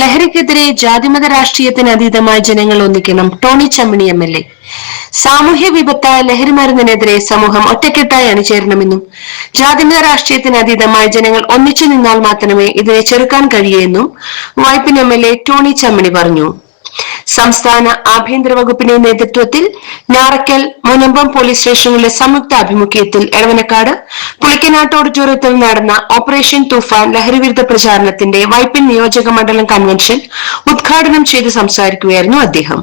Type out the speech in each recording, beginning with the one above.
ലഹരിക്കെതിരെ ജാതിമത രാഷ്ട്രീയത്തിന് അതീതമായ ജനങ്ങൾ ഒന്നിക്കണം. Tony Chammini MLA. സാമൂഹ്യ വിപത്തായ ലഹരിമരുന്നിനെതിരെ സമൂഹം ഒറ്റക്കെട്ടായി അണിചേരണമെന്നും ജാതിമത രാഷ്ട്രീയത്തിന് അതീതമായ ജനങ്ങൾ ഒന്നിച്ചു നിന്നാൽ മാത്രമേ ഇതിനെ ചെറുക്കാൻ കഴിയൂ എന്നും വൈപ്പിൻ MLA ടോണി ചമ്മിണി പറഞ്ഞു. സംസ്ഥാന ആഭ്യന്തര വകുപ്പിന്റെ നേതൃത്വത്തിൽ ഞാറക്കൽ, മുനമ്പം പോലീസ് സ്റ്റേഷനുകളുടെ സംയുക്ത ആഭിമുഖ്യത്തിൽ എടവനക്കാട് പുളിക്കനാട്ട് ഓഡിറ്റോറിയത്തിൽ നടന്ന ഓപ്പറേഷൻ തൂഫാൻ ലഹരിവിരുദ്ധ പ്രചാരണത്തിന്റെ വൈപ്പിൻ നിയോജക മണ്ഡലം കൺവെൻഷൻ ഉദ്ഘാടനം ചെയ്ത് സംസാരിക്കുകയായിരുന്നു അദ്ദേഹം.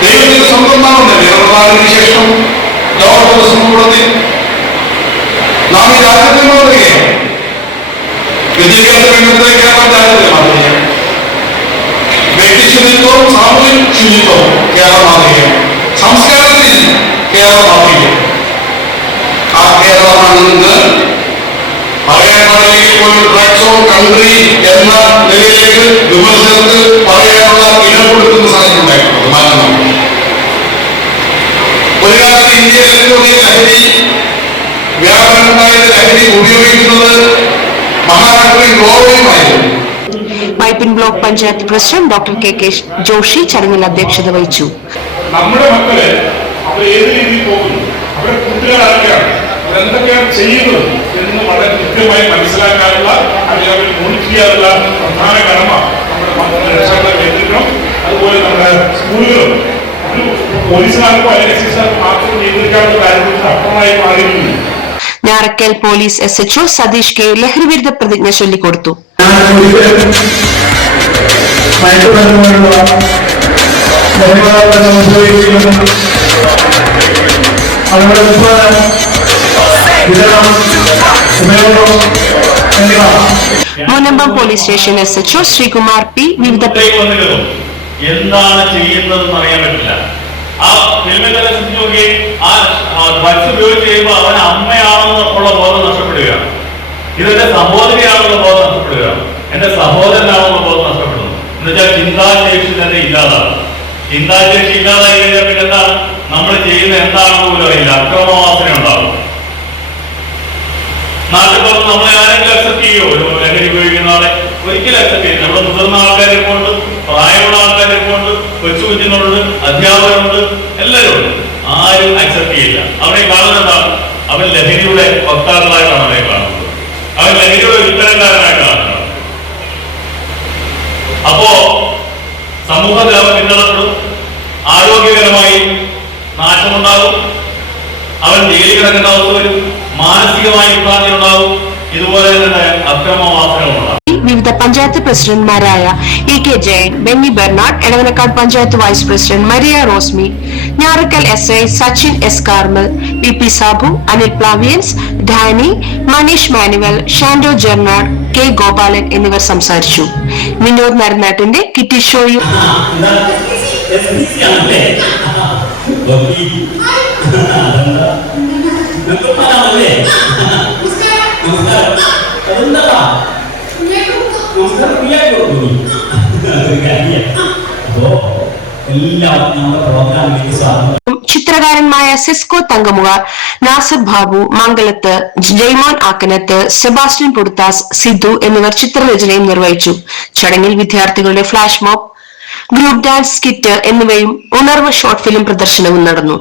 ദൈവത്തിന്റെ സ്വന്തം നാമല്ലേ റമദാനിന് ശേഷം ദിവസം കൂടത്തിൽ നാം ഈ രാജ്യത്തിൽ മാറുകയാണ്. വിദ്യാഭ്യാസ രംഗത്തെ കേരളം രാജ്യത്തെ മാറുകയാണ്. വ്യക്തി ശുചിത്വവും സാമൂഹ്യ ശുചിത്വവും കേരളം മാറുകയാണ്. സംസ്കാരത്തിൽ കേരളം മാറുകയാണ്. ആ കേരളമാണ് ഇന്ന് പറയാനാണെങ്കിൽ ഒരു ഡ്രഗ്സ് ഓൺ കൺട്രി എന്ന നിലയിലേക്ക് വിമർശനത്തിൽ പറയാനുള്ള ഇടം കൊടുക്കുന്ന സാഹചര്യം ഉണ്ടായിട്ടുള്ളത്. മാറ്റണം. ഒരു കാലത്ത് ഇന്ത്യയിൽ ഏറ്റവും ലഹരി വ്യാപനമായത് ലഹരി ഉപയോഗിക്കുന്നത് മഹാരാഷ്ട്രയും ഗോവയുമായിരുന്നു. Vypin block panchayat president doctor KK Joshi ചടങ്ങിൽ അധ്യക്ഷത വഹിച്ചു. നമ്മുടെ മക്കളെ അവർ ഏത് രീതിയിൽ പോകുന്നു, അവരുടെ കൂട്ടുകാരാണ്, അവരെന്തൊക്കെയാണ് ചെയ്യുന്നത് എന്ന് വളരെ കൃത്യമായി മനസ്സിലാക്കാനുള്ള അല്ലെങ്കിൽ അവർ മോണിറ്റർ ചെയ്യാനുള്ള പ്രധാന കടമ നമ്മുടെ മക്കളുടെ രക്ഷാകർത്താക്കൾ ഏറ്റെടുക്കണം. അതുപോലെ നമ്മുടെ സ്കൂളുകളും ഒരു പോലീസുകാർക്കോ അല്ലെങ്കിൽ എക്സൈസുകാർക്കോ മാത്രം നിയന്ത്രിക്കാനുള്ള കാര്യത്തിൽ അപ്പുറമായി മാറിയിട്ടുണ്ട്. Njarakkal police SHO Satheesh K ലഹരിവിരുദ്ധ പ്രതിജ്ഞ ചൊല്ലിക്കൊടുത്തു. Munambam police station SHO Sreekumar P വിവിധ എന്താണ് ചെയ്യുന്നതെന്ന് അറിയാൻ പറ്റില്ല. ആ ഹെൽമെറ്റ് നോക്കി ആ ബസ് ഉപയോഗിച്ച് കഴിയുമ്പോൾ അവൻ അമ്മയാണെന്നുള്ള ബോധം നഷ്ടപ്പെടുകയാണ്. ഇതെന്റെ സഹോദരിയാണെന്നുള്ള ബോധം നഷ്ടപ്പെടുകയാണ്. എന്റെ സഹോദരനാണെന്നുള്ള ബോധം നഷ്ടപ്പെടുന്നു. എന്നുവെച്ചാൽ ചിന്താശേഷി തന്നെ ഇല്ലാതാണ്. ചിന്താശേഷി ഇല്ലാതായി കഴിഞ്ഞാൽ പിന്നെ എന്താണ് നമ്മൾ ചെയ്യുന്ന എന്താണെന്ന് പോലും അറിയില്ല. അക്രമവാസന ഉണ്ടാകും. നാട്ടിൽ പുറത്ത് നമ്മളെ ആരെങ്കിലും അക്സെപ്റ്റ് ചെയ്യുമോ? ഒരു ലഹരി ഉപയോഗിക്കുന്ന ആളെ ഒരിക്കലും അക്സെപ്റ്റ് ചെയ്യും. നമ്മുടെ മുതിർന്ന ആൾക്കാരെ കൊണ്ട്, പ്രായമുള്ള ആൾക്കാരെ കൊണ്ട്, കൊച്ചു കുഞ്ഞുങ്ങളുണ്ട്, അധ്യാപകരുണ്ട്, എല്ലാവരും ഉണ്ട്. ആരും അക്സെപ്റ്റ് ചെയ്യില്ല. അവനെ കാണുന്നത് എന്താണ്? അവൻ ലഹരിയുടെ വക്താക്കളായിട്ടാണ് അവനെ കാണുന്നത്. അവൻ ലഹരിയുടെ വിത്തരക്കാരനായിട്ട് കാണുന്നത്. അപ്പോ സമൂഹത്തിൽ അവൻ പിന്തള്ളപ്പെടും. ആരോഗ്യകരമായി നാശമുണ്ടാകും. അവൻ ജയിലിൽ കിടക്കേണ്ട അവസ്ഥ വരും. മാനസികമായി വിഭ്രാന്തി ഉണ്ടാകും. ഇതുപോലെ തന്നെ അക്രമവാസനകളുണ്ടാകും. വിവിധ പഞ്ചായത്ത് പ്രസിഡന്റുമാരായ EK Jayan, Benny Bernard, Edavanakkad panchayat vice president Maria Rosmi, Njarakkal SI Sachin S Carmel, PP Sabu, Anil Plavians, Dani, Maneesh Manuel, Shando Jernad, K Gopalan എന്നിവർ സംസാരിച്ചു. വിനോദ് നരനാട്ടിന്റെ കിറ്റി ഷോയും ചിത്രകാരന്മായ സിസ്കോ തങ്കമുകാർ, നാസർ ബാബു, മംഗലത്ത്, ജയ്മോൻ ആക്കനത്ത്, സെബാസ്റ്റ്യൻ പുടുത്താസ്, സിദ്ധു എന്നിവർ ചിത്രരചനയും നിർവഹിച്ചു. ചടങ്ങിൽ വിദ്യാർത്ഥികളുടെ flash mob, group dance skit എന്നിവയും ഉണർവ് ഷോർട്ട് ഫിലിം പ്രദർശനവും നടന്നു.